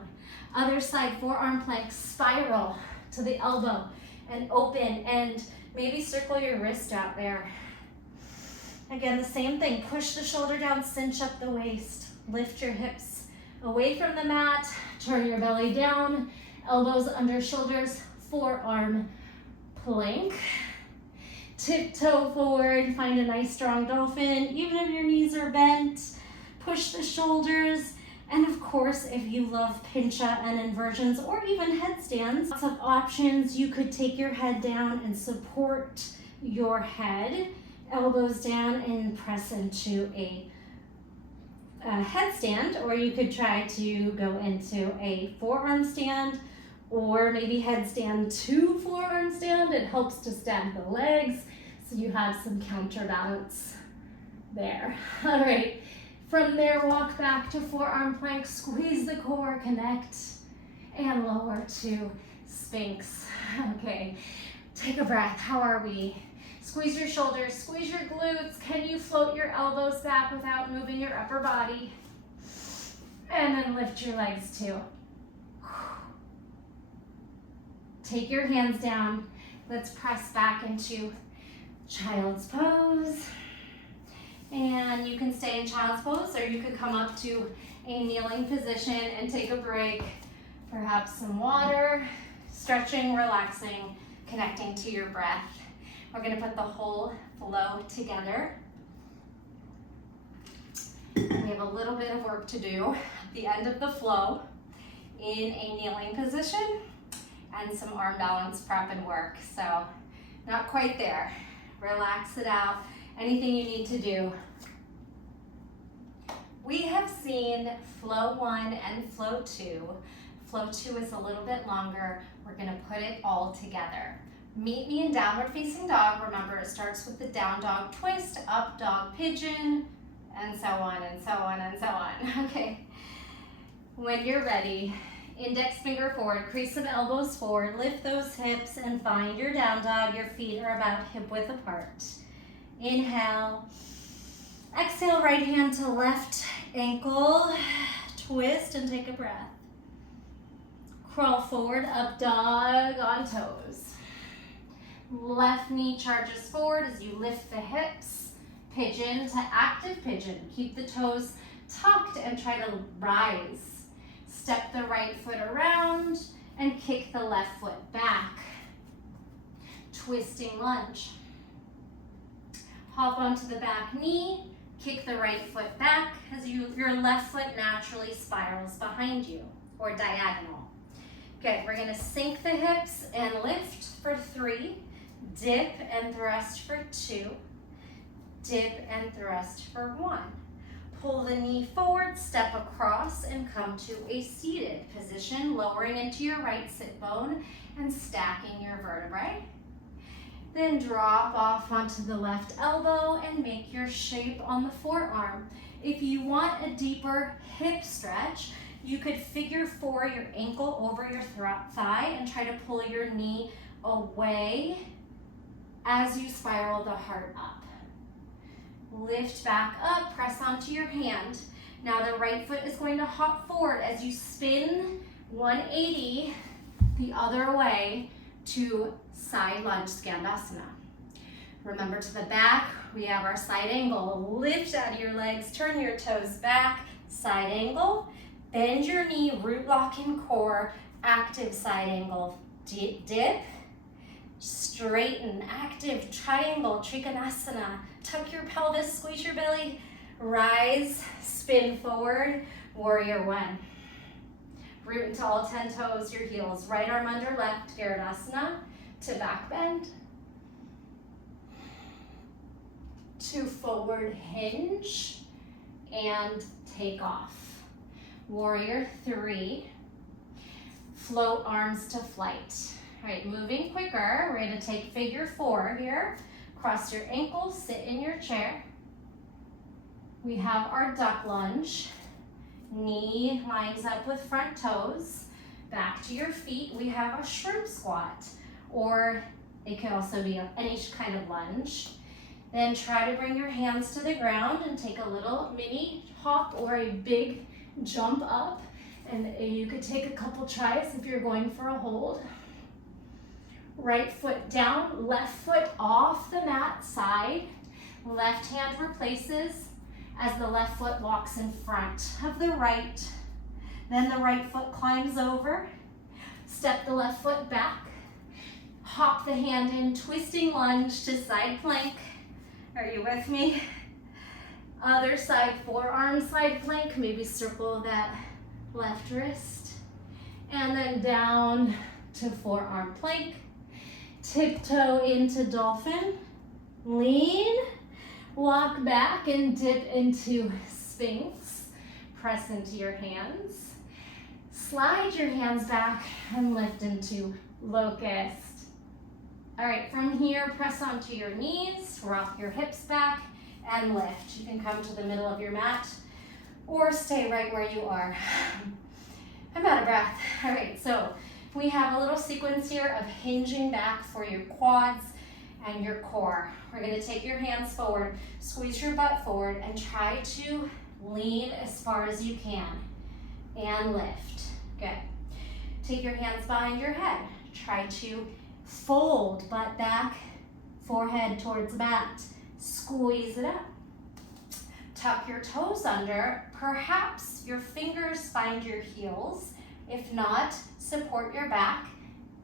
Other side, forearm plank, spiral to the elbow and open, and maybe circle your wrist out there. Again, the same thing. Push the shoulder down, cinch up the waist. Lift your hips away from the mat. Turn your belly down. Elbows under shoulders. Forearm plank. Tiptoe forward. Find a nice strong dolphin. Even if your knees are bent, push the shoulders. And of course, if you love pincha and inversions or even headstands, lots of options. You could take your head down and support your head. Elbows down and press into a a headstand, or you could try to go into a forearm stand, or maybe headstand to forearm stand. It helps to stack the legs so you have some counterbalance there. All right, from there, walk back to forearm plank, squeeze the core, connect, and lower to Sphinx. Okay, take a breath. How are we? Squeeze your shoulders, squeeze your glutes. Can you float your elbows back without moving your upper body? And then lift your legs too. Take your hands down. Let's press back into child's pose. And you can stay in child's pose, or you could come up to a kneeling position and take a break. Perhaps some water, stretching, relaxing, connecting to your breath. We're gonna put the whole flow together. We have a little bit of work to do at the end of the flow in a kneeling position and some arm balance prep and work. So not quite there. Relax it out. Anything you need to do. We have seen flow 1 and flow 2. Flow 2 is a little bit longer. We're gonna put it all together. Meet me in downward facing dog. Remember, it starts with the down dog twist, up dog pigeon, and so on and so on and so on. Okay. When you're ready, index finger forward, crease some elbows forward, lift those hips and find your down dog. Your feet are about hip width apart. Inhale. Exhale, right hand to left ankle. Twist and take a breath. Crawl forward, up dog on toes. Left knee charges forward as you lift the hips. Pigeon to active pigeon. Keep the toes tucked and try to rise. Step the right foot around and kick the left foot back. Twisting lunge. Hop onto the back knee. Kick the right foot back as your left foot naturally spirals behind you, or diagonal. Good, we're gonna sink the hips and lift for 3. Dip and thrust for 2. Dip and thrust for 1. Pull the knee forward, step across, and come to a seated position, lowering into your right sit bone and stacking your vertebrae. Then drop off onto the left elbow and make your shape on the forearm. If you want a deeper hip stretch, you could figure 4 your ankle over your thigh and try to pull your knee away as you spiral the heart up. Lift back up, press onto your hand. Now the right foot is going to hop forward as you spin 180 the other way to side lunge Skandasana. Remember, to the back, we have our side angle. Lift out of your legs, turn your toes back, side angle. Bend your knee, root lock in core, active side angle. Dip. Straighten, active triangle, Trikonasana. Tuck your pelvis, squeeze your belly. Rise, spin forward, warrior 1. Root into all 10 toes, your heels. Right arm under left, Virabhadrasana to back bend. To forward hinge and take off. Warrior 3. Float arms to flight. All right, moving quicker, we're gonna take figure 4 here. Cross your ankles, sit in your chair. We have our duck lunge. Knee lines up with front toes. Back to your feet, we have a shrimp squat, or it can also be any kind of lunge. Then try to bring your hands to the ground and take a little mini hop or a big jump up. And you could take a couple tries if you're going for a hold. Right foot down, left foot off the mat side. Left hand replaces as the left foot walks in front of the right. Then the right foot climbs over. Step the left foot back. Hop the hand in, twisting lunge to side plank. Are you with me? Other side, forearm side plank. Maybe circle that left wrist. And then down to forearm plank. Tiptoe into dolphin. Lean. Walk back and dip into Sphinx. press into your hands. Slide your hands back and lift into locust. All right, from here, press onto your knees, rock your hips back, and lift. You can come to the middle of your mat or stay right where you are. I'm out of breath. All right, so we have a little sequence here of hinging back for your quads and your core. We're gonna take your hands forward, squeeze your butt forward, and try to lean as far as you can, and lift. Good. Take your hands behind your head. Try to fold butt back, forehead towards the mat. Squeeze it up. Tuck your toes under. Perhaps your fingers find your heels. If not, support your back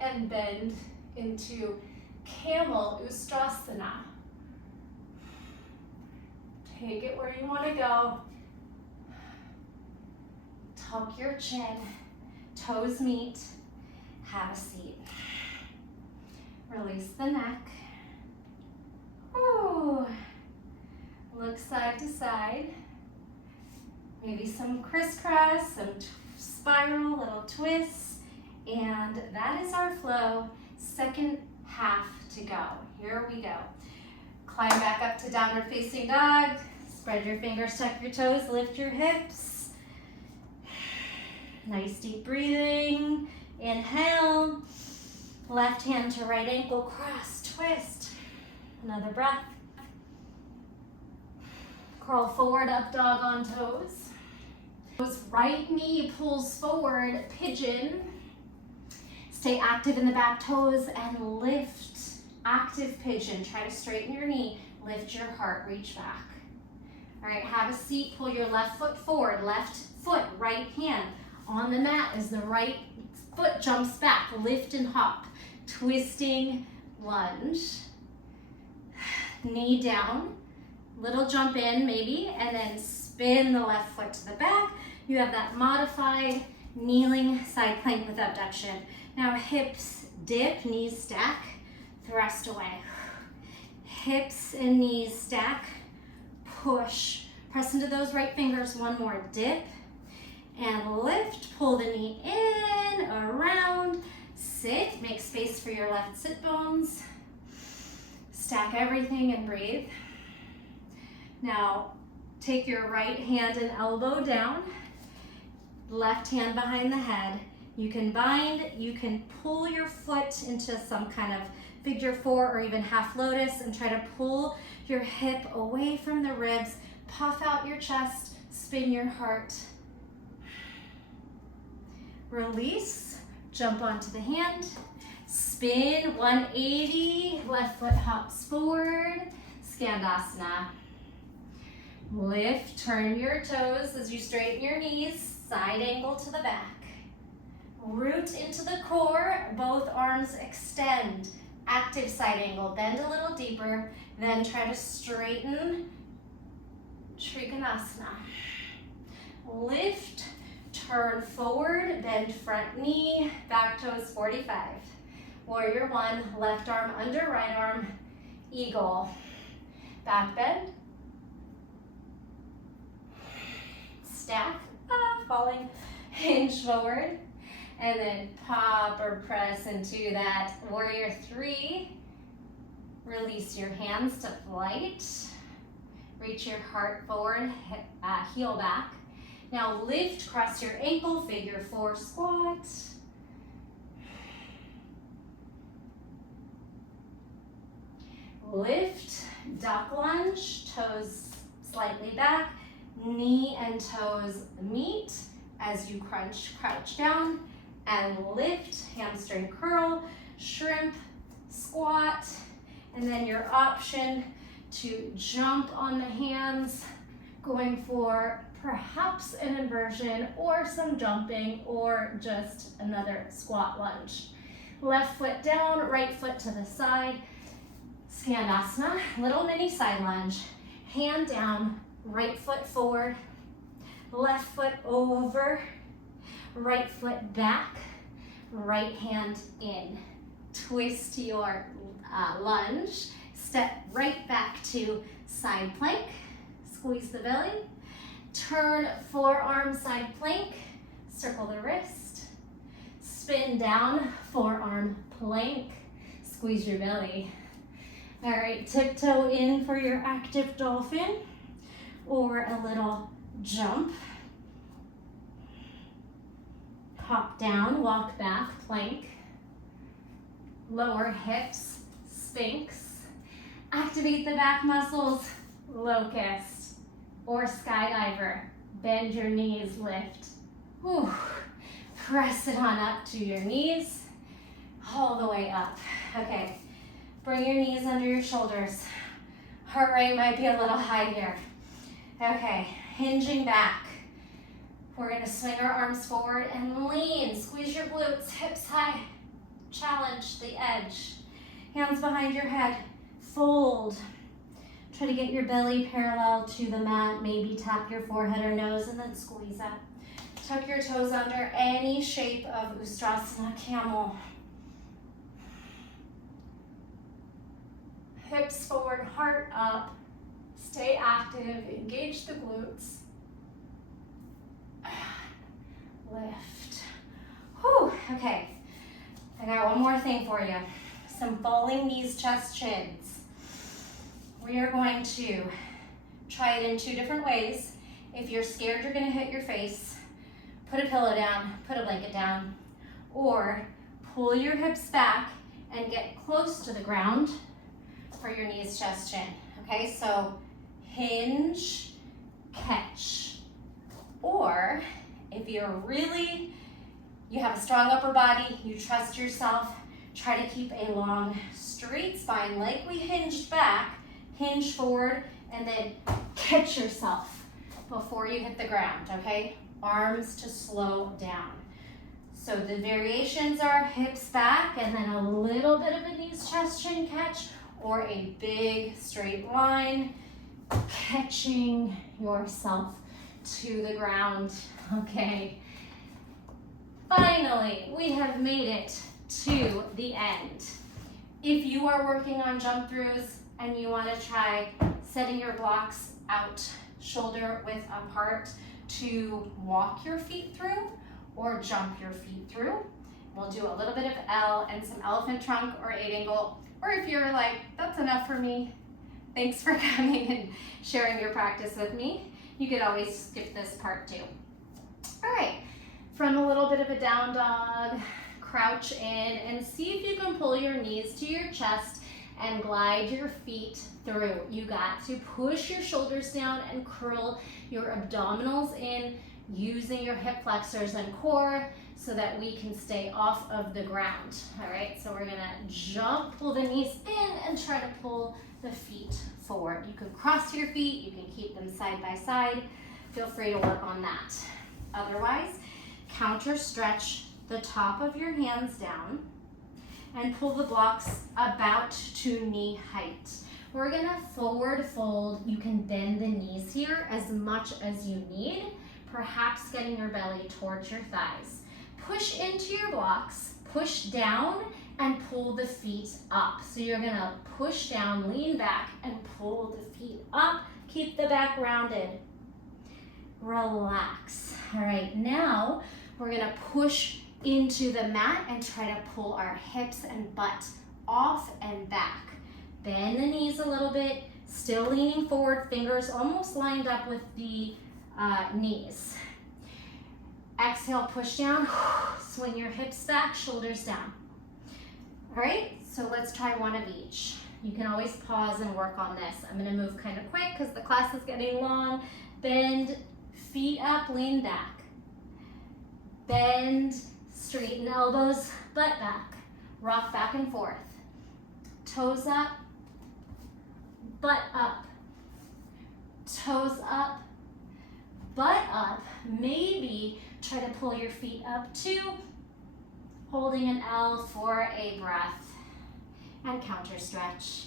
and bend into Camel Ustrasana. Take it where you want to go. Tuck your chin. Toes meet. Have a seat. Release the neck. Ooh. Look side to side. Maybe some crisscross, some spiral, little twists. And that is our flow. Second half to go. Here we go. Climb back up to downward facing dog. Spread your fingers, tuck your toes, lift your hips. Nice deep breathing. Inhale. Left hand to right ankle, cross, twist. Another breath. Crawl forward, up dog on toes. Right knee pulls forward, pigeon. Stay active in the back toes and lift. Active pigeon. Try to straighten your knee, lift your heart, reach back. All right, have a seat, pull your left foot forward, left foot, right hand. On the mat as the right foot jumps back, lift and hop. Twisting lunge. Knee down, little jump in maybe, and then spin the left foot to the back. You have that modified kneeling side plank with abduction. Now hips dip, knees stack, thrust away. Hips and knees stack, push. Press into those right fingers, one more, dip, and lift. Pull the knee in, around, sit, make space for your left sit bones. Stack everything and breathe. Now, take your right hand and elbow down, left hand behind the head. You can bind, you can pull your foot into some kind of figure four or even half lotus and try to pull your hip away from the ribs, puff out your chest, spin your heart. Release, jump onto the hand, spin 180, left foot hops forward, Skandasana. Lift, turn your toes as you straighten your knees, side angle to the back. Root into the core, both arms extend. Active side angle, bend a little deeper, then try to straighten Trikonasana. Lift, turn forward, bend front knee, back toes 45. Warrior one, left arm under right arm, eagle. Back bend. Stack, falling, hinge forward. And then pop or press into that warrior three. Release your hands to flight. Reach your heart forward, heel back. Now lift, cross your ankle, figure four squat. Lift, duck lunge, toes slightly back, knee and toes meet as you crouch down. And lift, hamstring curl, shrimp, squat, and then your option to jump on the hands, going for perhaps an inversion or some jumping or just another squat lunge. Left foot down, right foot to the side, Skandasana, little mini side lunge, hand down, right foot forward, left foot over, right foot back, right hand in. Twist your lunge, step right back to side plank, squeeze the belly, Turn forearm side plank, circle the wrist, spin down, forearm plank, squeeze your belly. All right, tiptoe in for your active dolphin or a little jump. Hop down, walk back, plank. Lower hips, sphinx. Activate the back muscles, locust or skydiver. Bend your knees, lift. Whew. Press it on up to your knees, all the way up. Okay, bring your knees under your shoulders. Heart rate might be a little high here. Okay, hinging back. We're gonna swing our arms forward and lean. Squeeze your glutes, hips high. Challenge the edge. Hands behind your head, fold. Try to get your belly parallel to the mat. Maybe tap your forehead or nose and then squeeze up. Tuck your toes under any shape of Ustrasana, camel. Hips forward, heart up. Stay active, engage the glutes. Lift. Whew, okay. I got one more thing for you. Some falling knees, chest, chins. We are going to try it in 2 different ways. If you're scared you're gonna hit your face, put a pillow down, put a blanket down, or pull your hips back and get close to the ground for your knees, chest, chin. Okay, so hinge, catch. Or if you have a strong upper body, you trust yourself, try to keep a long, straight spine like we hinged back, hinge forward, and then catch yourself before you hit the ground, okay? Arms to slow down. So the variations are hips back and then a little bit of a knees, chest, chin catch, or a big straight line, catching yourself to the ground, okay? Finally, we have made it to the end. If you are working on jump throughs and you want to try setting your blocks out shoulder width apart to walk your feet through or jump your feet through, we'll do a little bit of L and some elephant trunk or 8 angle. Or if you're like, that's enough for me, thanks for coming and sharing your practice with me, you could always skip this part too. All right, from a little bit of a down dog, crouch in and see if you can pull your knees to your chest and glide your feet through. You got to push your shoulders down and curl your abdominals in using your hip flexors and core so that we can stay off of the ground. All right, so we're gonna jump, pull the knees in and try to pull the feet forward. You can cross your feet, you can keep them side by side. Feel free to work on that. Otherwise, counter stretch the top of your hands down and pull the blocks about to knee height. We're gonna forward fold. You can bend the knees here as much as you need, perhaps getting your belly towards your thighs. Push into your blocks, push down and pull the feet up. So you're gonna push down, lean back and pull the feet up. Keep the back rounded. Relax. All right, now we're gonna push into the mat and try to pull our hips and butt off and back. Bend the knees a little bit, still leaning forward, fingers almost lined up with the knees. Exhale, push down, swing your hips back, shoulders down. All right, so let's try one of each. You can always pause and work on this. I'm gonna move kind of quick because the class is getting long. Bend, feet up, lean back. Bend, straighten elbows, butt back. Rock back and forth. Toes up, butt up. Toes up, butt up. Maybe try to pull your feet up too. Holding an L for a breath. And counter stretch.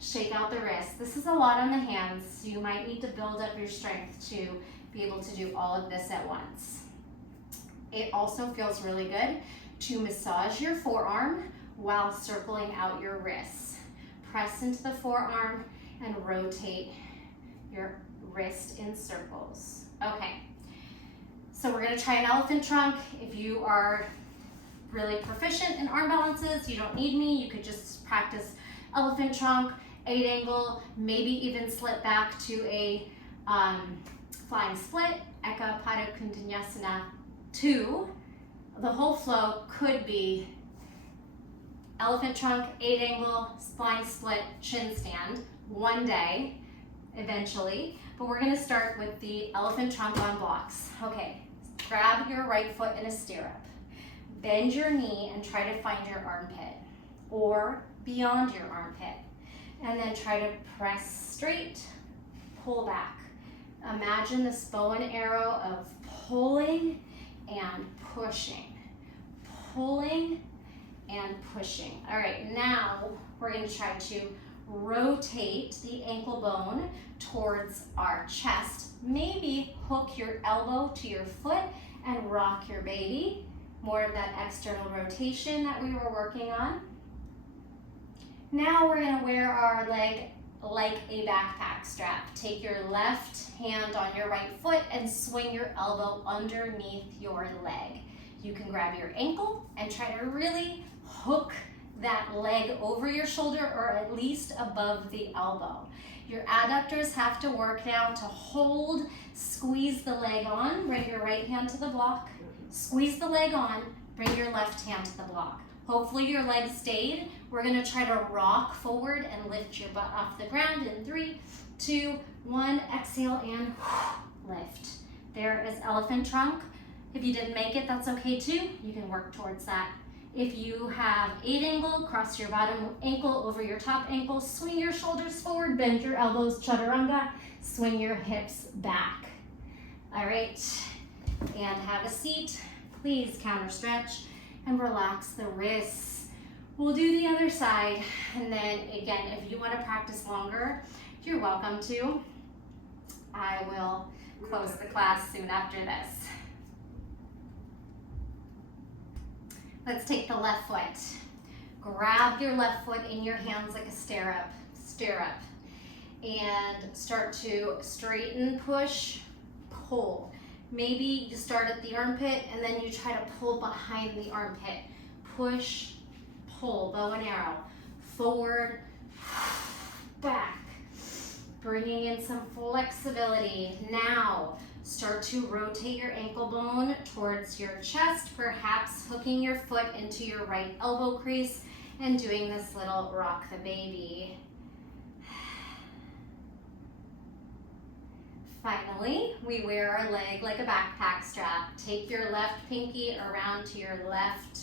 Shake out the wrists. This is a lot on the hands, so you might need to build up your strength to be able to do all of this at once. It also feels really good to massage your forearm while circling out your wrists. Press into the forearm and rotate your wrist in circles. Okay, so we're gonna try an elephant trunk. If you are really proficient in arm balances, you don't need me. You could just practice elephant trunk, 8 angle, maybe even slip back to a flying split, Eka Pada Kundinyasana 2. The whole flow could be elephant trunk, 8 angle, flying split, chin stand, one day eventually. But we're gonna start with the elephant trunk on blocks. Okay, grab your right foot in a stirrup. Bend your knee and try to find your armpit or beyond your armpit. And then try to press straight, pull back. Imagine this bow and arrow of pulling and pushing, pulling and pushing. All right, now we're going to try to rotate the ankle bone towards our chest. Maybe hook your elbow to your foot and rock your baby. More of that external rotation that we were working on. Now we're going to wear our leg like a backpack strap. Take your left hand on your right foot and swing your elbow underneath your leg. You can grab your ankle and try to really hook that leg over your shoulder or at least above the elbow. Your adductors have to work now to hold, squeeze the leg on, bring your right hand to the block, squeeze the leg on, bring your left hand to the block. Hopefully your leg stayed. We're gonna try to rock forward and lift your butt off the ground in 3, 2, 1, exhale and lift. There is elephant trunk. If you didn't make it, that's okay too. You can work towards that. If you have 8 angle, cross your bottom ankle over your top ankle, swing your shoulders forward, bend your elbows, chaturanga, swing your hips back. All right, and have a seat. Please counter stretch and relax the wrists. We'll do the other side, and then again, if you want to practice longer, you're welcome to. I will close the class soon after this. Let's take the left foot. Grab your left foot in your hands like a stirrup, and start to straighten, push, pull. Maybe you start at the armpit and then you try to pull behind the armpit. Push, pull, bow and arrow. Forward, back. Bringing in some flexibility. Now, start to rotate your ankle bone towards your chest, perhaps hooking your foot into your right elbow crease and doing this little rock the baby. Finally, we wear our leg like a backpack strap. Take your left pinky around to your left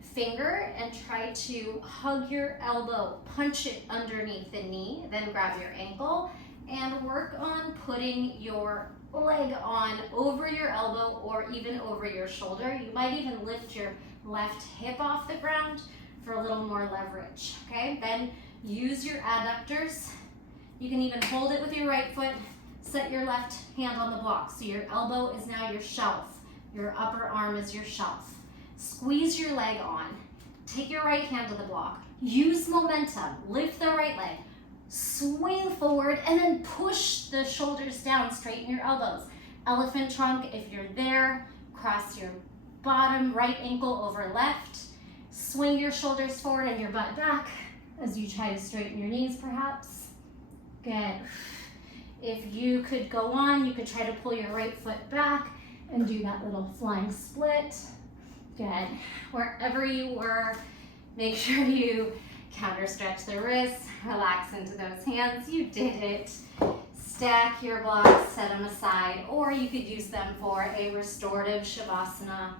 finger and try to hug your elbow, punch it underneath the knee, then grab your ankle and work on putting your leg on over your elbow or even over your shoulder. You might even lift your left hip off the ground for a little more leverage, okay? Then use your adductors. You can even hold it with your right foot. Set your left hand on the block. So your elbow is now your shelf. Your upper arm is your shelf. Squeeze your leg on. Take your right hand to the block. Use momentum. Lift the right leg. Swing forward and then push the shoulders down. Straighten your elbows. Elephant trunk if you're there. Cross your bottom right ankle over left. Swing your shoulders forward and your butt back as you try to straighten your knees perhaps. Good. If you could go on, you could try to pull your right foot back and do that little flying split. Good. Wherever you were, make sure you counter stretch the wrists, relax into those hands. You did it. Stack your blocks, set them aside, or you could use them for a restorative Savasana.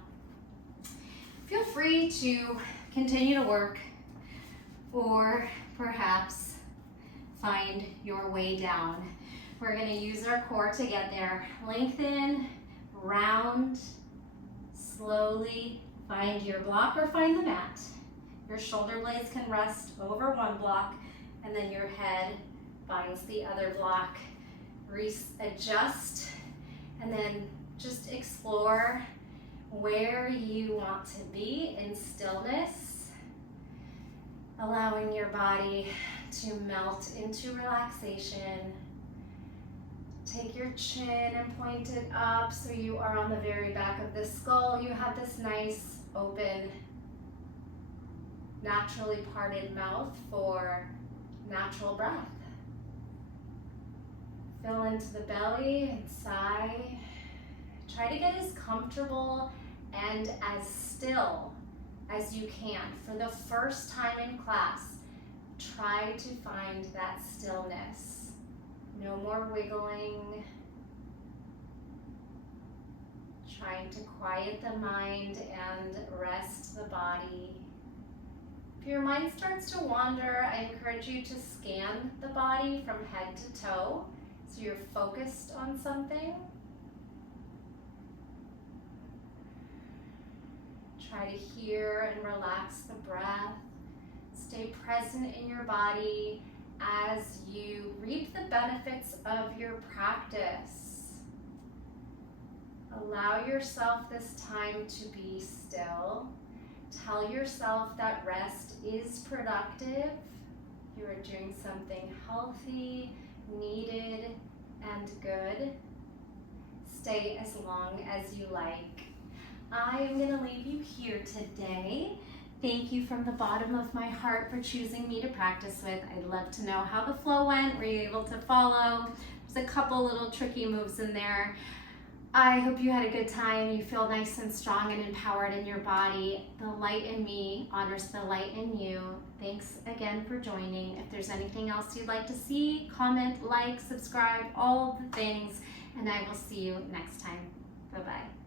Feel free to continue to work or perhaps find your way down. We're going to use our core to get there. Lengthen, round, slowly find your block or find the mat. Your shoulder blades can rest over one block and then your head finds the other block. Adjust and then just explore where you want to be in stillness, allowing your body to melt into relaxation. Take your chin and point it up so you are on the very back of the skull. You have this nice, open, naturally parted mouth for natural breath. Fill into the belly and sigh. Try to get as comfortable and as still as you can. For the first time in class, try to find that stillness. No more wiggling. Trying to quiet the mind and rest the body. If your mind starts to wander, I encourage you to scan the body from head to toe so you're focused on something. Try to hear and relax the breath. Stay present in your body as you reap the benefits of your practice. Allow yourself this time to be still. Tell yourself that rest is productive. You are doing something healthy, needed, and good. Stay as long as you like. I am going to leave you here today. Thank you from the bottom of my heart for choosing me to practice with. I'd love to know how the flow went. Were you able to follow? There's a couple little tricky moves in there. I hope you had a good time. You feel nice and strong and empowered in your body. The light in me honors the light in you. Thanks again for joining. If there's anything else you'd like to see, comment, like, subscribe, all the things, and I will see you next time. Bye-bye.